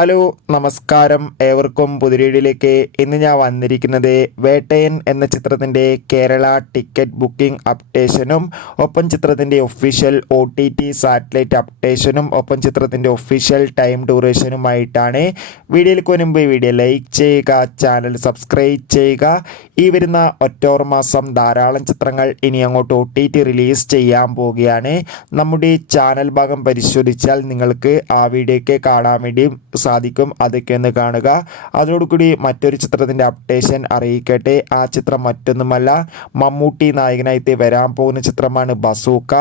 Hello നമസ്കാരം, ഏവർക്കും പുതിരീടിലേക്ക്. ഇന്ന് ഞാൻ വന്നിരിക്കുന്നത് വേട്ടയൻ എന്ന ചിത്രത്തിൻ്റെ കേരള ടിക്കറ്റ് ബുക്കിംഗ് അപ്ഡേഷനും ഒപ്പം ചിത്രത്തിൻ്റെ ഒഫീഷ്യൽ OTT സാറ്റലൈറ്റ് അപ്ഡേഷനും ഒപ്പം ചിത്രത്തിൻ്റെ ഒഫീഷ്യൽ ടൈം ഡ്യൂറേഷനുമായിട്ടാണ്. വീഡിയോയിലേക്ക് മുൻപ് വീഡിയോ ലൈക്ക് ചെയ്യുക, ചാനൽ സബ്സ്ക്രൈബ് ചെയ്യുക. ഈ വരുന്ന ഒക്ടോബർ മാസം ധാരാളം ചിത്രങ്ങൾ ഇനി അങ്ങോട്ട് OTT റിലീസ് ചെയ്യാൻ പോവുകയാണ്. നമ്മുടെ ചാനൽ ഭാഗം പരിശോധിച്ചാൽ നിങ്ങൾക്ക് ആ വീഡിയോയ്ക്ക് കാണാൻ വേണ്ടി സാധിക്കും. അതൊക്കെ ഒന്ന് കാണുക. അതോടുകൂടി മറ്റൊരു ചിത്രത്തിൻ്റെ അപ്ഡേഷൻ അറിയിക്കട്ടെ. ആ ചിത്രം മറ്റൊന്നുമല്ല, മമ്മൂട്ടി നായകനായിട്ട് വരാൻ പോകുന്ന ചിത്രമാണ് ബസൂക്ക.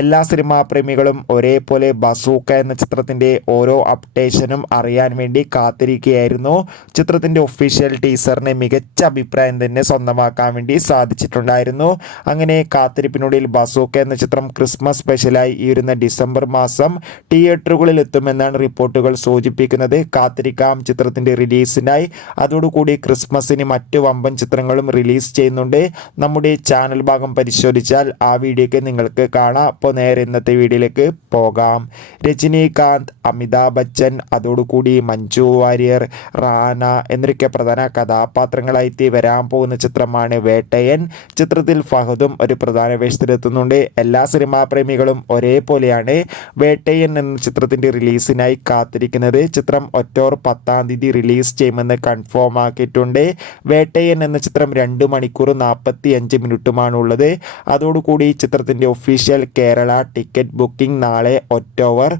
എല്ലാ സിനിമാ പ്രേമികളും ഒരേപോലെ ബസൂക്ക എന്ന ചിത്രത്തിൻ്റെ ഓരോ അപ്ഡേഷനും അറിയാൻ വേണ്ടി കാത്തിരിക്കുകയായിരുന്നു. ചിത്രത്തിൻ്റെ ഒഫീഷ്യൽ ടീസറിന് മികച്ച അഭിപ്രായം തന്നെ സ്വന്തമാക്കാൻ വേണ്ടി സാധിച്ചിട്ടുണ്ടായിരുന്നു. അങ്ങനെ കാത്തിരിപ്പിനുള്ളിൽ ബസൂക്ക എന്ന ചിത്രം ക്രിസ്മസ് സ്പെഷ്യലായി ഈ വരുന്ന ഡിസംബർ മാസം തിയേറ്ററുകളിൽ എത്തുമെന്നാണ് റിപ്പോർട്ടുകൾ സൂചിപ്പിക്കുന്നത്. കാത്തിരിക്കാം ചിത്രത്തിൻ്റെ റിലീസിനായി. അതോടുകൂടി ക്രിസ്മസിന് മറ്റ് വമ്പൻ ചിത്രങ്ങളും റിലീസ് ചെയ്യുന്നുണ്ട്. നമ്മുടെ ചാനൽ ഭാഗം പരിശോധിച്ചാൽ ആ വീഡിയോയ്ക്ക് നിങ്ങൾക്ക് കാണാം. അപ്പോൾ നേരെ ഇന്നത്തെ വീഡിയോയിലേക്ക് പോകാം. രജനീകാന്ത്, അമിതാഭ് ബച്ചൻ, അതോടുകൂടി മഞ്ജു വാര്യർ, റാന എന്നൊക്കെ പ്രധാന കഥാപാത്രങ്ങളായിട്ട് വരാൻ പോകുന്ന ചിത്രമാണ് വേട്ടയൻ. ചിത്രത്തിൽ ഫഹദും ഒരു പ്രധാന വേഷത്തിലെത്തുന്നുണ്ട്. എല്ലാ സിനിമാ പ്രേമികളും ഒരേപോലെയാണ് വേട്ടയൻ എന്ന ചിത്രത്തിൻ്റെ റിലീസിനായി കാത്തിരിക്കുന്നത്. ചിത്രം ഒക്ടോബർ 10 റിലീസ് ചെയ്യുമെന്ന് കൺഫേം ആക്കിയിട്ടുണ്ട്. വേട്ടയൻ എന്ന ചിത്രം 2 മണിക്കൂർ 45 മിനിറ്റുമാണുള്ളത്. അതോടുകൂടി ചിത്രത്തിൻ്റെ ഒഫീഷ്യൽ കേരള ടിക്കറ്റ് ബുക്കിംഗ് നാളെ ഒക്ടോബർ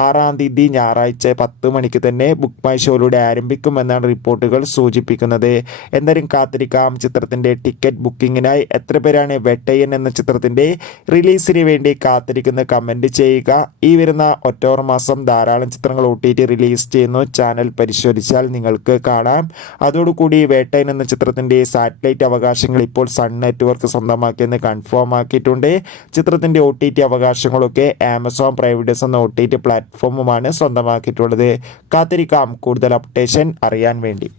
6 ഞായറാഴ്ച 10 മണിക്ക് തന്നെ ബുക്ക് മൈ ഷോയിലൂടെ ആരംഭിക്കുമെന്നാണ് റിപ്പോർട്ടുകൾ സൂചിപ്പിക്കുന്നത്. എന്തായാലും കാത്തിരിക്കാം ചിത്രത്തിൻ്റെ ടിക്കറ്റ് ബുക്കിങ്ങിനായി. എത്ര പേരാണ് വേട്ടയൻ എന്ന ചിത്രത്തിൻ്റെ റിലീസിന് വേണ്ടി കാത്തിരിക്കുന്ന കമൻറ്റ് ചെയ്യുക. ഈ വരുന്ന ഒക്ടോബർ മാസം ധാരാളം ചിത്രങ്ങൾ OTT റിലീസ് ചെയ്യുന്നു. ചാനൽ പരിശോധിച്ചാൽ നിങ്ങൾക്ക് കാണാം. അതോടുകൂടി വേട്ടയൻ എന്ന ചിത്രത്തിൻ്റെ സാറ്റലൈറ്റ് അവകാശങ്ങൾ ഇപ്പോൾ സൺ നെറ്റ്വർക്ക് സ്വന്തമാക്കിയെന്ന് കൺഫേം ആക്കിയിട്ടുണ്ട്. ചിത്രത്തിൻ്റെ OTT അവകാശങ്ങളൊക്കെ ആമസോൺ പ്രൈം വീഡിയോസ് എന്ന OTT പ്ലാറ്റ്ഫോമുമാണ് സ്വന്തമാക്കിയിട്ടുള്ളത്. കാത്തിരിക്കാം കൂടുതൽ അപ്ഡേഷൻ അറിയാൻ വേണ്ടി.